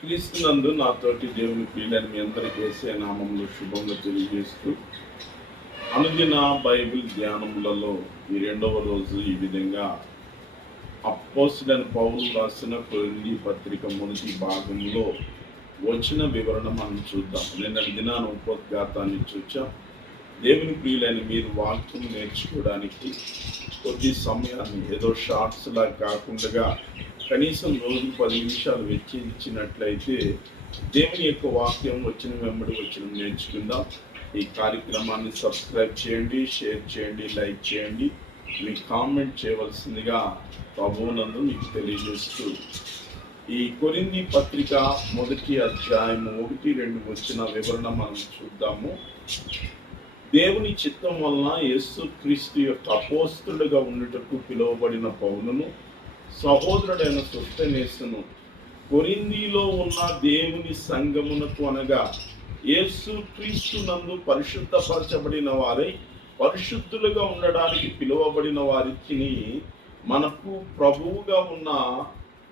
క్రీస్తునందు నాతోటి దేవుని పీడని మీ అందరికి వేసే నామంలో శుభంగా తెలియజేస్తూ అనుదిన బైబిల్ ధ్యానములలో ఈ రెండవ రోజు ఈ విధంగా అప్పోసిడన్ పౌలు రాసిన కొరింది పత్రిక మొదటి భాగంలో వచ్చిన వివరణ మనం చూద్దాం. నిన్న దినాన ఉపోద్ఘాతాన్ని చూచాం. దేవుని ప్రియులైన మీరు వాక్యం నేర్చుకోవడానికి కొద్ది సమయాన్ని ఏదో షార్ట్స్ లా కాకుండా కనీసం రోజు పది నిమిషాలు వెచ్చించినట్లయితే దేవుని యొక్క వాక్యం వచ్చిన వెంబడి వచ్చిన నేర్చుకుందాం. ఈ కార్యక్రమాన్ని సబ్స్క్రైబ్ చేయండి షేర్ చేయండి లైక్ చేయండి. మీ కామెంట్ చేయవలసిందిగా ప్రభువునందు మీకు తెలియజేస్తూ ఈ కొరింది పత్రిక మొదటి అధ్యాయం ఒకటి రెండు వచ్చిన వివరణ మనం చూద్దాము. దేవుని చిత్తం వలన యేసు క్రీస్తు యొక్క అపోస్తుడుగా ఉండుటకు పిలువబడిన పౌలను సహోదరుడైన సుస్తనేసును కొరిందీలో ఉన్న దేవుని సంగమునకు అనగా యేసు క్రీస్తు నందు పరిశుద్ధపరచబడిన వారై పరిశుద్ధులుగా ఉండడానికి పిలువబడిన వారికి మనకు ప్రభువుగా ఉన్న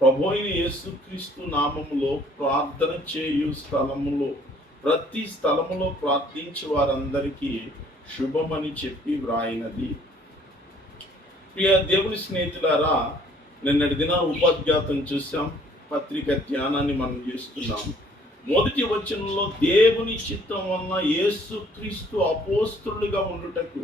ప్రభు అయిన యేసుక్రీస్తు నామములో ప్రార్థన చేయు స్థలములో ప్రతి స్థలములో ప్రార్థించే వారందరికీ శుభమని చెప్పి వ్రాయినది. ప్రియ దేవుని స్నేహితులారా నిన్నటి దిన ఉపాధ్యాతం చూసాం పత్రిక ధ్యానాన్ని మనం చేస్తున్నాం. మొదటి వచనంలో దేవుని చిత్తం వలన యేసు క్రీస్తు అపోస్తులుగా ఉండుటకు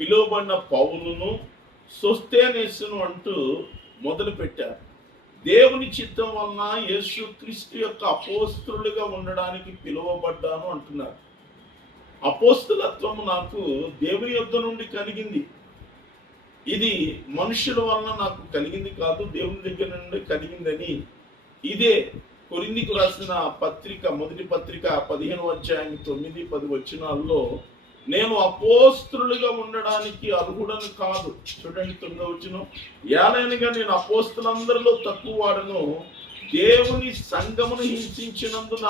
పిలువబడిన పౌలును సొస్తేనేసును అంటూ మొదలు పెట్టారు దేవుని చిత్తం వలన యేసు క్రీస్తు యొక్క అపోస్తులుగా ఉండడానికి పిలువబడ్డాను అంటున్నారు. అపోస్తులత్వము నాకు దేవుని యొద్ద నుండి కలిగింది. ఇది మనుషుల వలన నాకు కలిగింది కాదు దేవుని దగ్గర నుండి కలిగిందని. ఇదే కొరిందికి రాసిన పత్రిక మొదటి పత్రిక పదిహేను అధ్యాయం తొమ్మిది పది వచ్చినాల్లో నేను అపోస్తులుగా ఉండడానికి అర్హుడను కాదు. చూడండి తొమ్మిదో వచ్చిన ఏలైనగా నేను అపోస్తులందరిలో తక్కువ వాడను దేవుని సంగమును హింసించినందున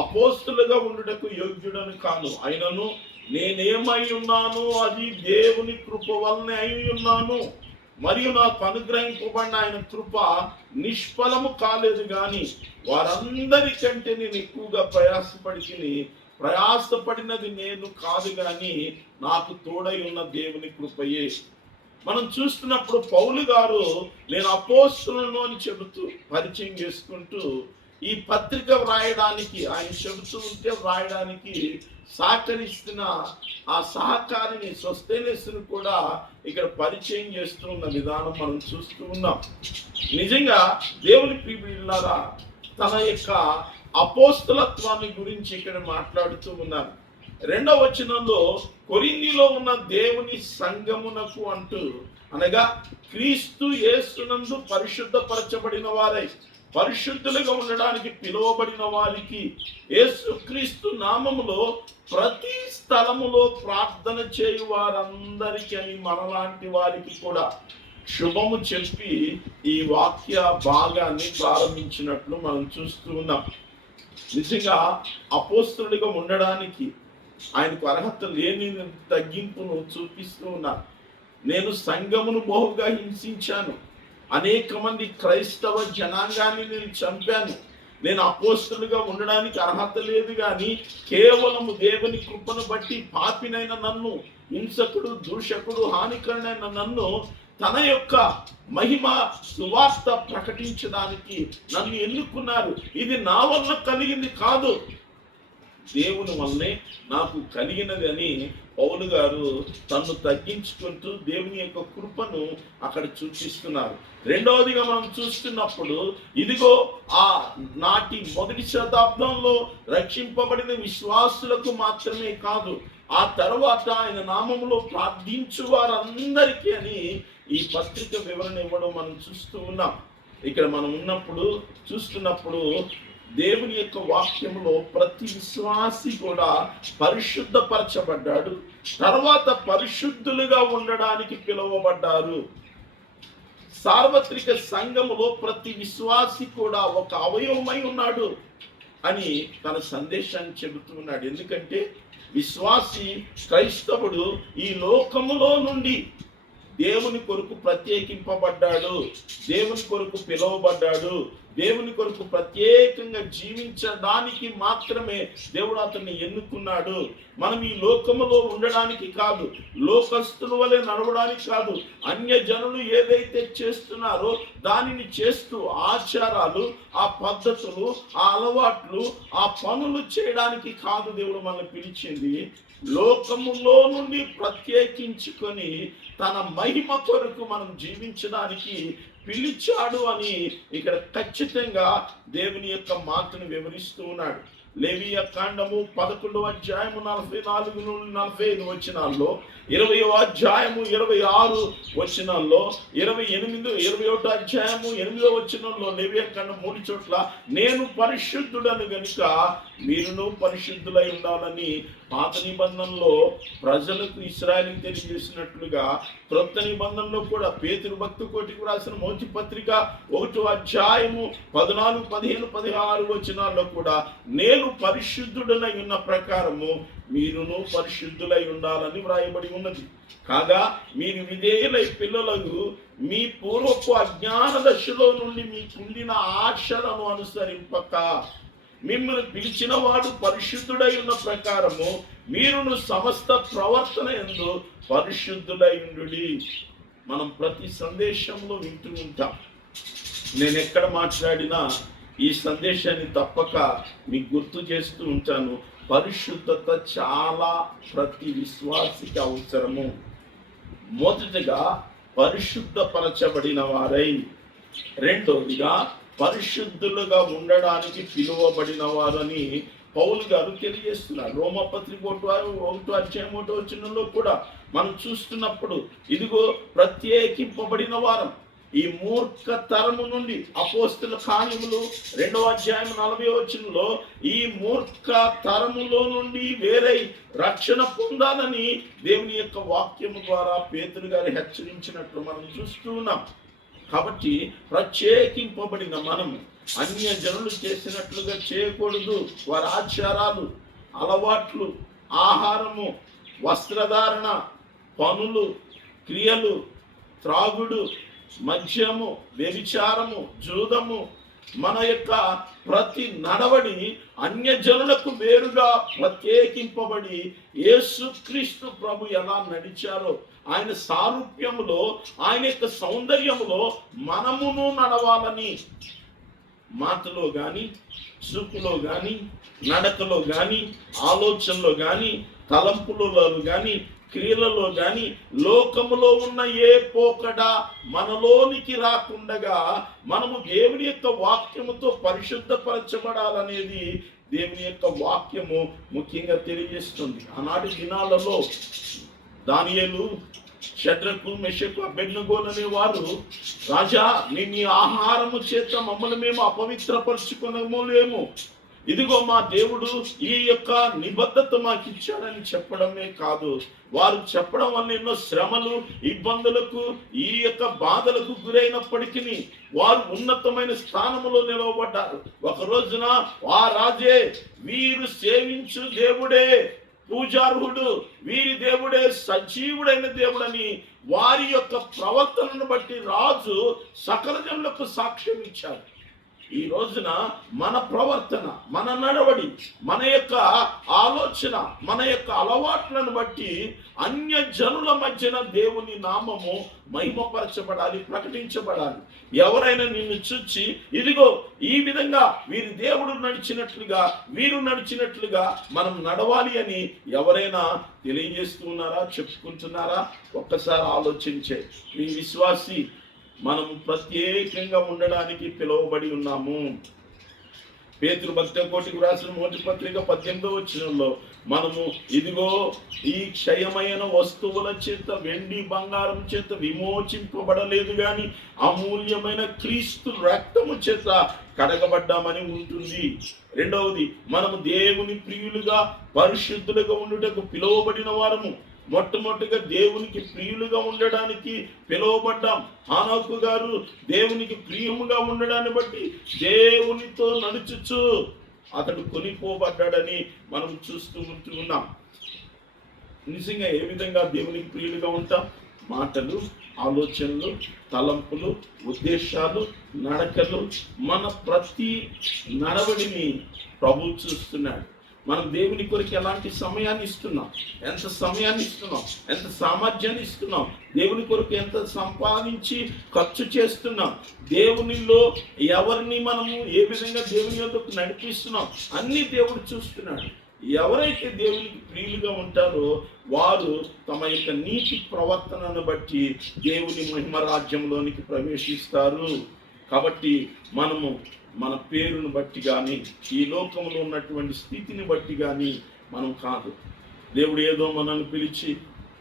అపోస్తులుగా ఉండుటకు యోగ్యుడను కాను. అయినను నేనేమై ఉన్నాను అది దేవుని కృప వల్లనే అయి ఉన్నాను. మరియు నాకు అనుగ్రహింపబడిన ఆయన కృప నిష్ఫలము కాలేదు గాని వారందరికంటే నేను ఎక్కువగా ప్రయాసపడి ప్రయాసపడినది నేను కాదు కానీ నాకు తోడై ఉన్న దేవుని కృపయే. మనం చూస్తున్నప్పుడు పౌలు గారు నేను అపోస్తులను అని చెబుతూ పరిచయం చేసుకుంటూ ఈ పత్రిక వ్రాయడానికి ఆయన చెబుతూ ఉంటే వ్రాయడానికి సహకరిస్తున్న ఆ సహకారిని స్వస్థేనెస్ను కూడా ఇక్కడ పరిచయం చేస్తూ ఉన్న విధానం మనం చూస్తూ ఉన్నాం. నిజంగా దేవుని ప్రియులారా తన యొక్క అపోస్తలత్వాన్ని గురించి ఇక్కడ మాట్లాడుతూ ఉన్నారు. రెండవ వచనంలో కొరిందిలో ఉన్న దేవుని సంగమునకు అంటూ అనగా క్రీస్తు యేసునందు పరిశుద్ధపరచబడిన వారై పరిశుద్ధులుగా ఉండడానికి పిలువబడిన వారికి యేసుక్రీస్తు నామములో ప్రతి స్థలములో ప్రార్థన చేయు వారందరికీ అని మనలాంటి వారికి కూడా శుభము చెప్పి ఈ వాక్య భాగాన్ని ప్రారంభించినట్లు మనం చూస్తూ ఉన్నాం. నిజంగా అపోస్తుడిగా ఉండడానికి ఆయనకు అర్హత లేని తగ్గింపును చూపిస్తూ ఉన్నాను నేను సంఘమును బహుగా హింసించాను. అనేక మంది క్రైస్తవ జనాంగాన్ని నేను చంపాను. నేను అపోస్తులుగా ఉండడానికి అర్హత లేదు కానీ కేవలము దేవుని కృపను బట్టి పాపినైన నన్ను హింసకుడు దూషకుడు హానికరుడైన నన్ను తన యొక్క మహిమ సువార్త ప్రకటించడానికి నన్ను ఎన్నుకున్నారు. ఇది నా వల్ల కలిగింది కాదు. దేవుని వల్లనే నాకు కలిగినది అని పౌలు గారు తన్ను తగ్గించుకుంటూ దేవుని యొక్క కృపను అక్కడ చూపిస్తున్నారు రెండవదిగా మనం చూస్తున్నప్పుడు ఇదిగో ఆ నాటి మొదటి శతాబ్దంలో రక్షింపబడిన విశ్వాసులకు మాత్రమే కాదు ఆ తర్వాత ఆయన నామంలో ప్రార్థించు వారందరికీ అని ఈ పత్రిక వివరణ ఇవ్వడం మనం చూస్తూ ఉన్నాం. ఇక్కడ మనం ఉన్నప్పుడు చూస్తున్నప్పుడు దేవుని యొక్క వాక్యంలో ప్రతి విశ్వాసి కూడా పరిశుద్ధపరచబడ్డాడు. తర్వాత పరిశుద్ధులుగా ఉండడానికి పిలువబడ్డారు. సార్వత్రిక సంఘములో ప్రతి విశ్వాసి కూడా ఒక అవయవమై ఉన్నాడు అని తన సందేశాన్ని చెబుతున్నాడు ఎందుకంటే విశ్వాసి క్రైస్తవుడు ఈ లోకములో నుండి దేవుని కొరకు ప్రత్యేకింపబడ్డాడు. దేవుని కొరకు పిలువబడ్డాడు. దేవుని కొరకు ప్రత్యేకంగా జీవించడానికి మాత్రమే దేవుడు అతన్ని ఎన్నుకున్నాడు. మనం ఈ లోకములో ఉండడానికి కాదు లోకస్తుల వలె నడవడానికి కాదు అన్య జనులు ఏదైతే చేస్తున్నారో దానిని చేస్తూ ఆచారాలు ఆ పద్ధతులు ఆ అలవాట్లు ఆ పనులు చేయడానికి కాదు దేవుడు మనల్ని పిలిచింది. లోకములో నుండి ప్రత్యేకించుకొని తన మహిమ కొరకు మనం జీవించడానికి పిలిచాడు అని ఇక్కడ ఖచ్చితంగా దేవుని యొక్క మాటను వివరిస్తూ ఉన్నాడు. లేవియ కాండము పదకొండవ అధ్యాయము నలభై నాలుగు నుండి నలభై ఐదు వచ్చినాల్లో ఇరవై అధ్యాయము ఇరవై ఆరు వచ్చినాల్లో ఇరవై ఎనిమిది ఇరవై ఒకటో అధ్యాయము ఎనిమిదో వచనంలో లేవియ కాండం మూడు చోట్ల నేను పరిశుద్ధుడను గనుక మీరును పరిశుద్ధులై ఉండాలని పాత నిబంధనలో ప్రజలకు ఇస్రాయల్కి తెలియజేసినట్లుగా క్రొత్త నిబంధనలో కూడా పేతురు భక్తు కోటికి రాసిన మోతి పత్రిక ఒకటో అధ్యాయము పద్నాలుగు పదిహేను పదిహారు వచ్చినాల్లో కూడా నేను పరిశుద్ధుడనై ఉన్న ప్రకారము మీరును పరిశుద్ధులై ఉండాలని వ్రాయబడి ఉన్నది. కాగా మీరు విధేయులై పిల్లలకు మీ పూర్వపు అజ్ఞాన దశలో నుండి మీకుండిన ఆశలను అనుసరింపక. మిమ్మల్ని పిలిచిన వాడు పరిశుద్ధుడై ఉన్న ప్రకారము మీరును సమస్త ప్రవర్తన ఎందు పరిశుద్ధుడై ఉండుడి. మనం ప్రతి సందేశంలో వింటూ ఉంటాం. నేను ఎక్కడ మాట్లాడినా ఈ సందేశాన్ని తప్పక మీకు గుర్తు చేస్తూ ఉంటాను. పరిశుద్ధత చాలా ప్రతి విశ్వాసికి అవసరము. మొదటగా పరిశుద్ధపరచబడిన వారై రెండవదిగా పరిశుద్ధులుగా ఉండడానికి పిలువబడిన వారని పౌలు గారు తెలియజేస్తున్నారు. రోమపత్రిక ఒకటి వారు ఒకటి అధ్యాయం ఒకటో వచ్చినలో కూడా మనం చూస్తున్నప్పుడు ఇదిగో ప్రత్యేకింపబడిన వారం. ఈ మూర్ఖ తరము నుండి అపోస్తుల కార్యములు రెండవ అధ్యాయం నలభై వచనంలో ఈ మూర్ఖ తరములో నుండి వేరై రక్షణ పొందాలని దేవుని యొక్క వాక్యము ద్వారా పేతులు గారు హెచ్చరించినట్లు మనం చూస్తూ ఉన్నాం. కాబట్టి ప్రత్యేకింపబడిన మనము అన్య జనులు చేసినట్లుగా చేయకూడదు. వారి ఆచారాలు అలవాట్లు ఆహారము వస్త్రధారణ పనులు క్రియలు త్రాగుడు మద్యము వ్యభిచారము జూదము మన యొక్క ప్రతి నడవడి అన్య జనులకు వేరుగా ప్రత్యేకింపబడి యేసుక్రీస్తు ప్రభు ఎలా నడిచారో ఆయన సారూప్యములో ఆయన యొక్క సౌందర్యములో మనమును నడవాలని మాటలో కానీ చూపులో కానీ నడకలో కానీ ఆలోచనలో కానీ తలంపులలో కానీ క్రియలలో కానీ లోకములో ఉన్న ఏ పోకడ మనలోనికి రాకుండగా మనము దేవుని యొక్క వాక్యముతో పరిశుద్ధపరచబడాలనేది దేవుని యొక్క వాక్యము ముఖ్యంగా తెలియజేస్తుంది. ఆనాటి దినాలలో దానియేలు షడ్రకు మెషకు అబెడ్నగోల్ అనే వారు రాజా నీ మీ ఆహారము చేత మమ్మల్ని మేము అపవిత్రపరుచుకునలేము ఇదిగో మా దేవుడు ఈ యొక్క నిబద్ధత మాకు ఇచ్చాడని చెప్పడమే కాదు. వారు చెప్పడం వల్ల ఎన్నో శ్రమలు ఇబ్బందులకు ఈ యొక్క బాధలకు గురైనప్పటికీ వారు ఉన్నతమైన స్థానములో నిలవబడ్డారు. ఒక రోజున ఆ రాజే వీరు సేవించు దేవుడే పూజార్హుడు వీరి దేవుడే సజీవుడైన దేవుడని వారి యొక్క ప్రవర్తనను బట్టి రాజు సకల జనులకు సాక్ష్యం ఇచ్చారు ఈ రోజున మన ప్రవర్తన మన నడవడి మన యొక్క ఆలోచన మన యొక్క అలవాట్లను బట్టి అన్య జనుల మధ్యన దేవుని నామము మహిమపరచబడాలి ప్రకటించబడాలి. ఎవరైనా నిన్ను చూచి ఇదిగో ఈ విధంగా వీరి దేవుడు నడిచినట్లుగా వీరు నడిచినట్లుగా మనం నడవాలి అని ఎవరైనా తెలియజేస్తున్నారా చెప్పుకుంటున్నారా? ఒక్కసారి ఆలోచించే. మీ విశ్వాసి మనం ప్రత్యేకంగా ఉండడానికి పిలువబడి ఉన్నాము. పేతురు భక్త కోటికి రాసిన మొదటి పత్రిక పద్దెనిమిదో వచ్చినంలో మనము ఇదిగో ఈ క్షయమైన వస్తువుల చేత వెండి బంగారం చేత విమోచింపబడలేదు గాని అమూల్యమైన క్రీస్తు రక్తము చేత కడగబడ్డామని ఉంటుంది. రెండవది మనము దేవుని ప్రియులుగా పరిశుద్ధులుగా ఉండుటకు పిలువబడిన వారము. మొట్టమొదటిగా దేవునికి ప్రియులుగా ఉండడానికి పిలువబడ్డాం. హానాకు గారు దేవునికి ప్రియముగా ఉండడాన్ని బట్టి దేవునితో నడుచుచు అతడు కొనిపోబడ్డాడని మనం చూస్తూ ఉంటూ ఉన్నాం. నిజంగా ఏ విధంగా దేవునికి ప్రియులుగా ఉంటాం? మాటలు ఆలోచనలు తలంపులు ఉద్దేశాలు నడకలు మన ప్రతి నడవడిని ప్రభు చూస్తున్నాడు. మనం దేవుని కొరకు ఎలాంటి సమయాన్ని ఇస్తున్నాం? ఎంత సమయాన్ని ఇస్తున్నాం? ఎంత సామర్థ్యాన్ని ఇస్తున్నాం? దేవుని కొరకు ఎంత సంపాదించి ఖర్చు చేస్తున్నాం? దేవునిలో ఎవరిని మనము ఏ విధంగా దేవుని యొక్క నడిపిస్తున్నాం? అన్ని దేవుడు చూస్తున్నాడు. ఎవరైతే దేవునికి ప్రియులుగా ఉంటారో వారు తమ యొక్క నీతి ప్రవర్తనను బట్టి దేవుని మహిమ రాజ్యంలోనికి ప్రవేశిస్తారు. కాబట్టి మనము మన పేరును బట్టి కానీ ఈ లోకంలో ఉన్నటువంటి స్థితిని బట్టి కానీ మనం కాదు. దేవుడు ఏదో మనల్ని పిలిచి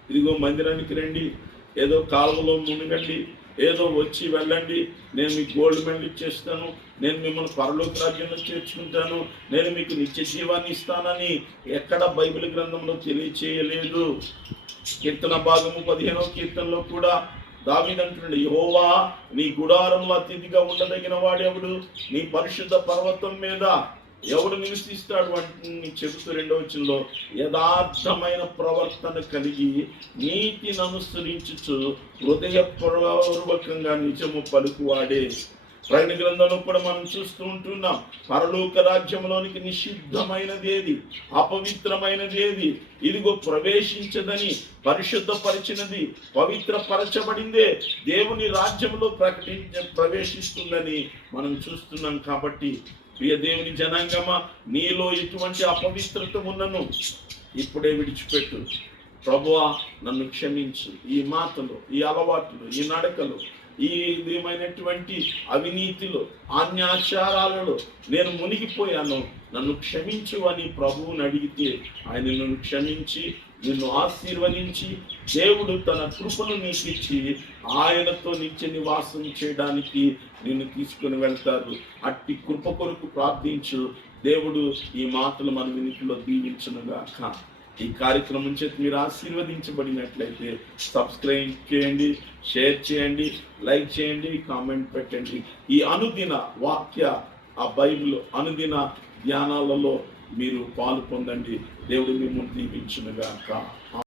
ఇదిగో మందిరానికి రండి ఏదో కాలువలో మునగండి ఏదో వచ్చి వెళ్ళండి నేను మీకు గోల్డ్ మెడల్ ఇచ్చేస్తాను నేను మిమ్మల్ని పరలోక రాజ్యంలో చేర్చుకుంటాను నేను మీకు నిత్య జీవాన్ని ఇస్తానని ఎక్కడ బైబిల్ గ్రంథంలో తెలియచేయలేదు. కీర్తన భాగము పదిహేనవ కీర్తనలో కూడా దావీదంటున్నాడు యహోవా నీ గుడారంలో అతిథిగా ఉండదగిన వాడెవడు నీ పరిశుద్ధ పర్వతం మీద ఎవడు నివసిస్తాడు? వాటిని చెబుతూ రెండవ వచ్చిందో యథార్థమైన ప్రవర్తన కలిగి నీతిని అనుసరించుచు హృదయపూర్వకంగా నిజము పలుకువాడే ప్రకటన గ్రంథంలో కూడా మనం చూస్తూ ఉంటున్నాం పరలోక రాజ్యంలోనికి నిషిద్ధమైనది ఏది? అపవిత్రమైనది ఏది? ఇదిగో ప్రవేశించదని పరిశుద్ధపరిచినది పవిత్రపరచబడిందే దేవుని రాజ్యంలో ప్రకటించ ప్రవేశిస్తుందని మనం చూస్తున్నాం కాబట్టి ప్రియ దేవుని జనాంగమా నీలో ఎటువంటి అపవిత్రత ఉన్నను? ఇప్పుడే విడిచిపెట్టు. ప్రభువా నన్ను క్షమించు. ఈ మాటలు ఈ అలవాట్లు ఈ నడకలు ఈ విధమైనటువంటి అవినీతిలో ఆజ్ఞాచారాలలో నేను మునిగిపోయాను. నన్ను క్షమించు అని ప్రభువుని అడిగితే ఆయన నన్ను క్షమించి నిన్ను ఆశీర్వదించి దేవుడు తన కృపను నీకిచ్చి ఆయనతో నిత్య నివాసం చేయడానికి నిన్ను తీసుకుని వెళ్తారు అట్టి కృప కొరకు ప్రార్థించు. దేవుడు ఈ మాటలు మన వినికిలో దీవించునుగాక. ఈ కార్యక్రమం చేతి మీరు ఆశీర్వదించబడినట్లయితే సబ్స్క్రైబ్ చేయండి షేర్ చేయండి లైక్ చేయండి కామెంట్ పెట్టండి. ఈ అనుదిన వాక్య ఆ బైబిల్ అనుదిన ధ్యానాలలో మీరు పాలు పొందండి. దేవుడు మిమ్మల్ని దీవించునుగాక.